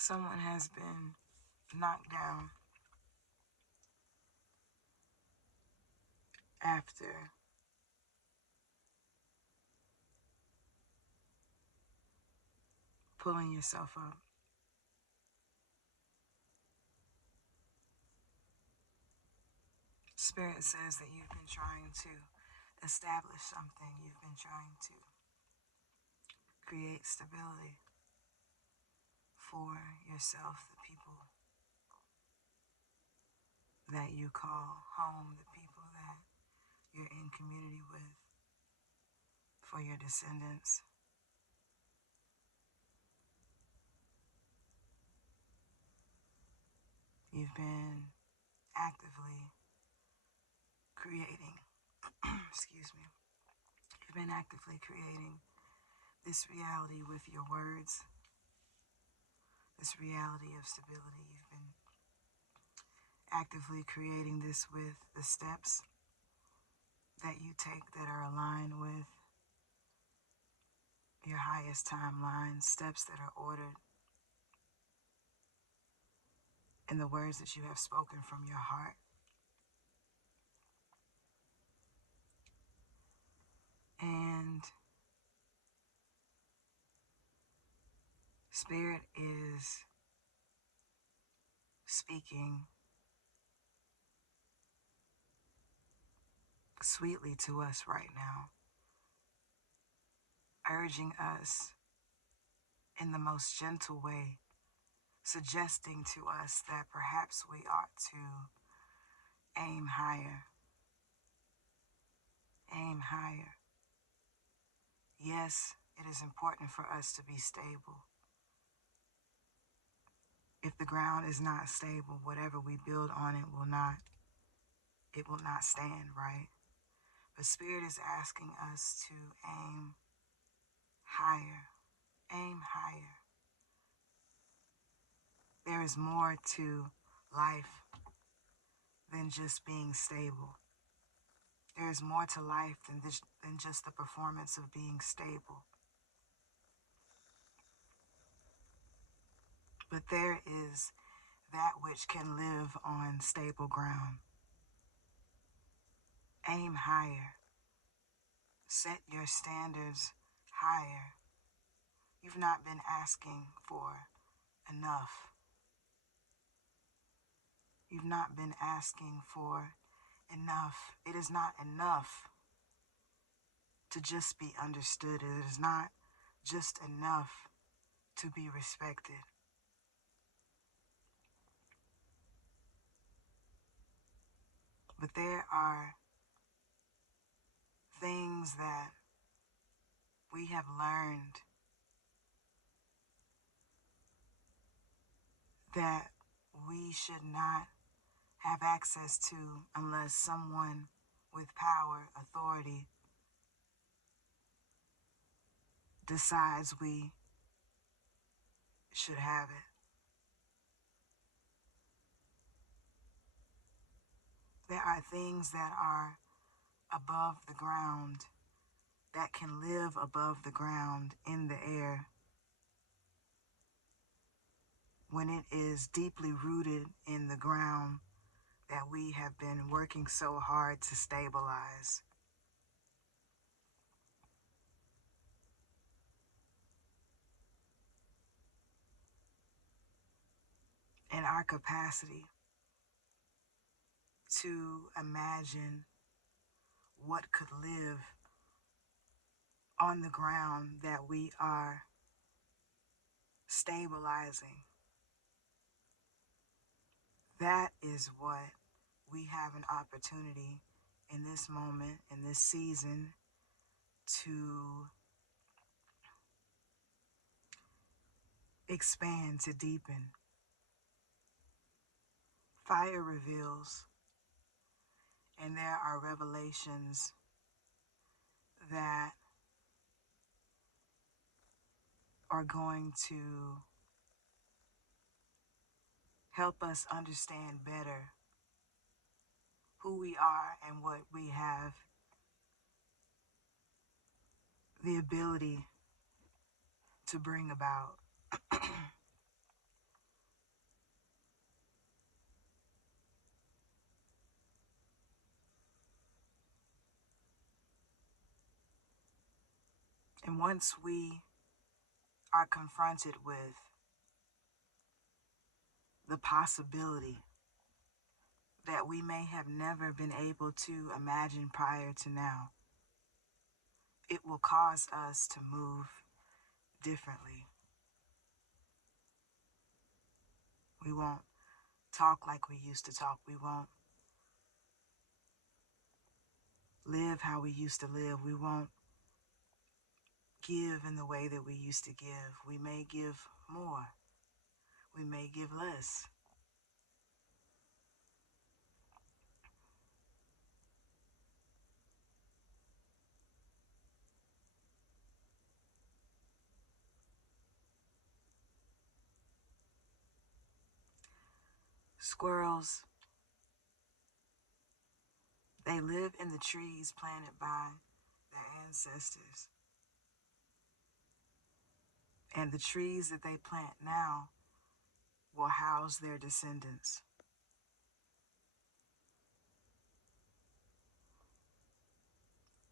Someone has been knocked down after pulling yourself up. Spirit says that you've been trying to establish something. You've been trying to create stability for yourself, the people that you call home, the people that you're in community with, for your descendants. You've been actively creating, excuse me, you've been actively creating this reality with your words, this reality of stability. You've been actively creating this with the steps that you take that are aligned with your highest timeline, steps that are ordered in the words that you have spoken from your heart. And Spirit is speaking sweetly to us right now, urging us in the most gentle way, suggesting to us that perhaps we ought to aim higher. Aim higher. Yes, it is important for us to be stable. If the ground is not stable, whatever we build on it will not stand, right? But Spirit is asking us to aim higher. Aim higher. There is more to life than just being stable. There is more to life than just the performance of being stable. But there is that which can live on stable ground. Aim higher. Set your standards higher. You've not been asking for enough. You've not been asking for enough. It is not enough to just be understood. It is not just enough to be respected. But there are things that we have learned that we should not have access to unless someone with power, authority, decides we should have it. There are things that are above the ground, that can live above the ground in the air, when it is deeply rooted in the ground that we have been working so hard to stabilize. And our capacity to imagine what could live on the ground that we are stabilizing. That is what we have an opportunity in this moment, in this season, to expand, to deepen. Fire reveals, and there are revelations that are going to help us understand better who we are and what we have the ability to bring about. And once we are confronted with the possibility that we may have never been able to imagine prior to now, it will cause us to move differently. We won't talk like we used to talk. We won't live how we used to live. We won't give in the way that we used to give. We may give more. We may give less. Squirrels, they live in the trees planted by their ancestors. And the trees that they plant now will house their descendants.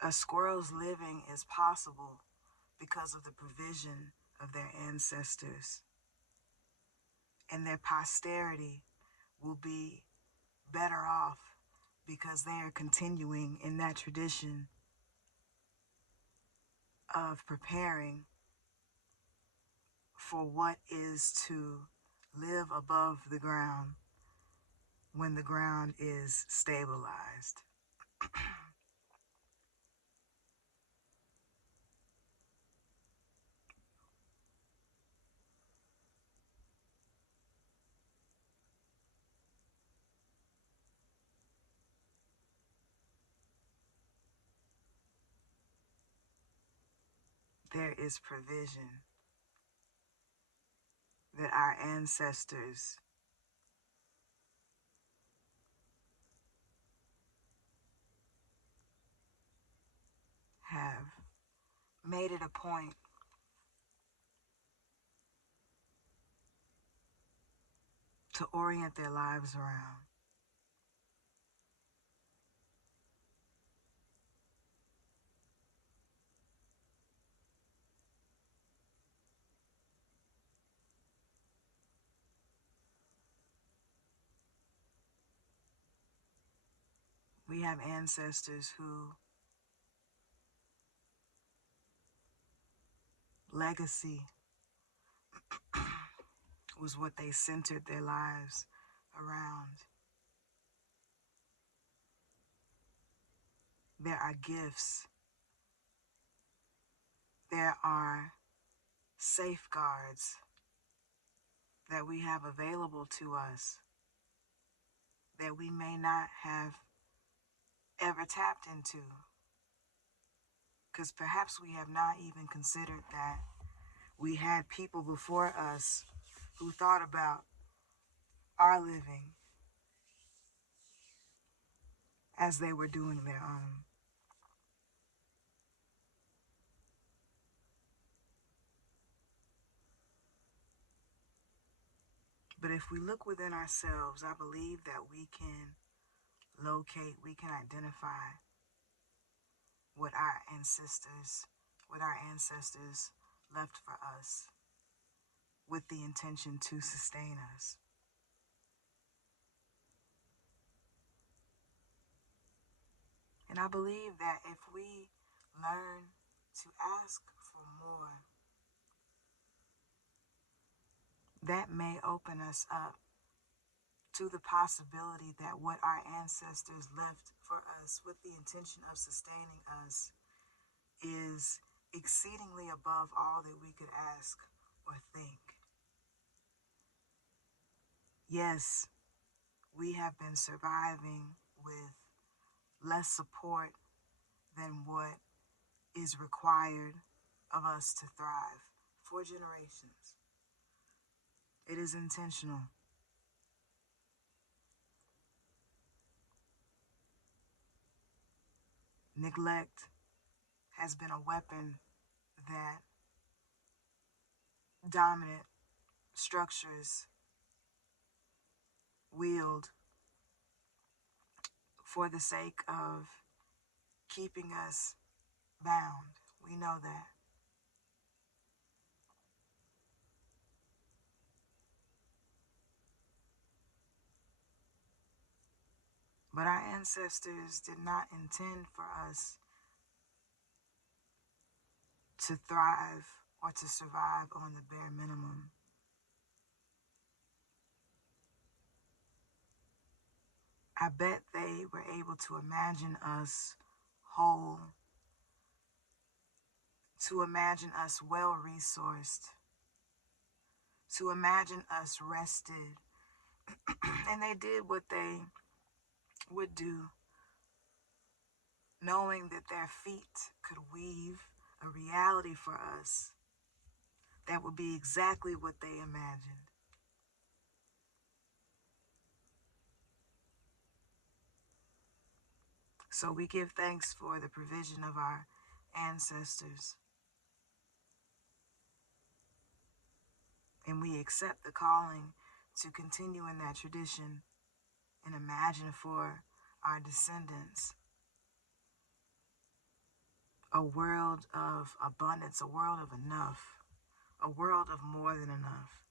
A squirrel's living is possible because of the provision of their ancestors. And their posterity will be better off because they are continuing in that tradition of preparing for what is to live above the ground when the ground is stabilized. There is provision that our ancestors have made it a point to orient their lives around. We have ancestors who legacy was what they centered their lives around. There are gifts. There are safeguards that we have available to us that we may not have ever tapped into. Because perhaps we have not even considered that we had people before us who thought about our living as they were doing their own. But if we look within ourselves, I believe that we can locate, we can identify what our ancestors left for us with the intention to sustain us. And I believe that if we learn to ask for more, that may open us up to the possibility that what our ancestors left for us with the intention of sustaining us is exceedingly above all that we could ask or think. Yes, we have been surviving with less support than what is required of us to thrive for generations. It is intentional. Neglect has been a weapon that dominant structures wield for the sake of keeping us bound. We know that. But our ancestors did not intend for us to thrive or to survive on the bare minimum. I bet they were able to imagine us whole, to imagine us well resourced, to imagine us rested. And they did what they would do, knowing that their feet could weave a reality for us that would be exactly what they imagined. So we give thanks for the provision of our ancestors, and we accept the calling to continue in that tradition and imagine for our descendants a world of abundance, a world of enough, a world of more than enough.